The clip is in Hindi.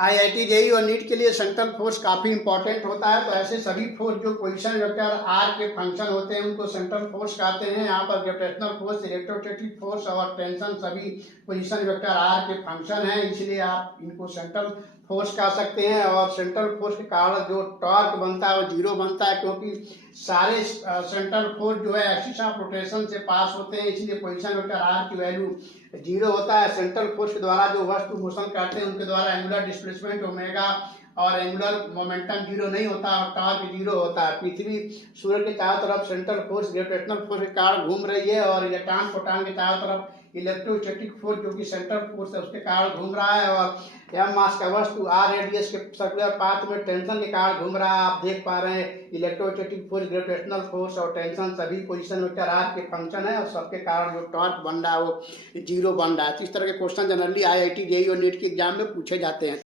आईआईटी जेईई और नीट के लिए सेंट्रल फोर्स काफ़ी इंपॉर्टेंट होता है। तो ऐसे सभी फोर्स जो पोजीशन वेक्टर आर के फंक्शन होते हैं उनको सेंट्रल फोर्स कहते हैं। यहाँ पर ग्रेविटेशनल फोर्स, इलेक्ट्रोस्टैटिक फोर्स और टेंशन सभी पोजीशन वेक्टर आर के फंक्शन हैं, इसलिए आप इनको सेंट्रल फोर्स कह सकते हैं। और सेंट्रल फोर्स के कारण जो टॉर्क बनता है वो जीरो बनता है, क्योंकि सारे सेंट्रल फोर्स जो है एक्सिस ऑफ रोटेशन से पास होते हैं, इसलिए पोजीशन वेक्टर आर की वैल्यू जीरो होता है। सेंट्रल फोर्स के द्वारा जो वस्तु मोशन करते हैं उनके द्वारा एंगुलर डिस्प्लेसमेंट ओमेगा और एंगुलर मोमेंटम जीरो नहीं होता और टॉर्क जीरो होता है। पृथ्वी सूर्य के चारों तरफ सेंट्रल फोर्स ग्रेविटेशनल फोर्स के कारण घूम रही है और इलेक्ट्रॉन प्रोटॉन के चारों तरफ इलेक्ट्रोस्टैटिक फोर्स जो कि सेंट्रल फोर्स है उसके कारण घूम रहा है। और एम मास का वस्तु आर रेडियस के सर्कुलर पाथ में टेंशन के कारण घूम रहा है। आप देख पा रहे हैं इलेक्ट्रोस्टैटिक फोर्स, ग्रेविटेशनल फोर्स और टेंशन सभी पोजीशन वेक्टर आर के फंक्शन है और सबके कारण जो टॉर्क बन रहा है वो जीरो बन रहा है। तो इस तरह के क्वेश्चन जनरली आईआईटी जेईई और नीट के एग्जाम में पूछे जाते हैं।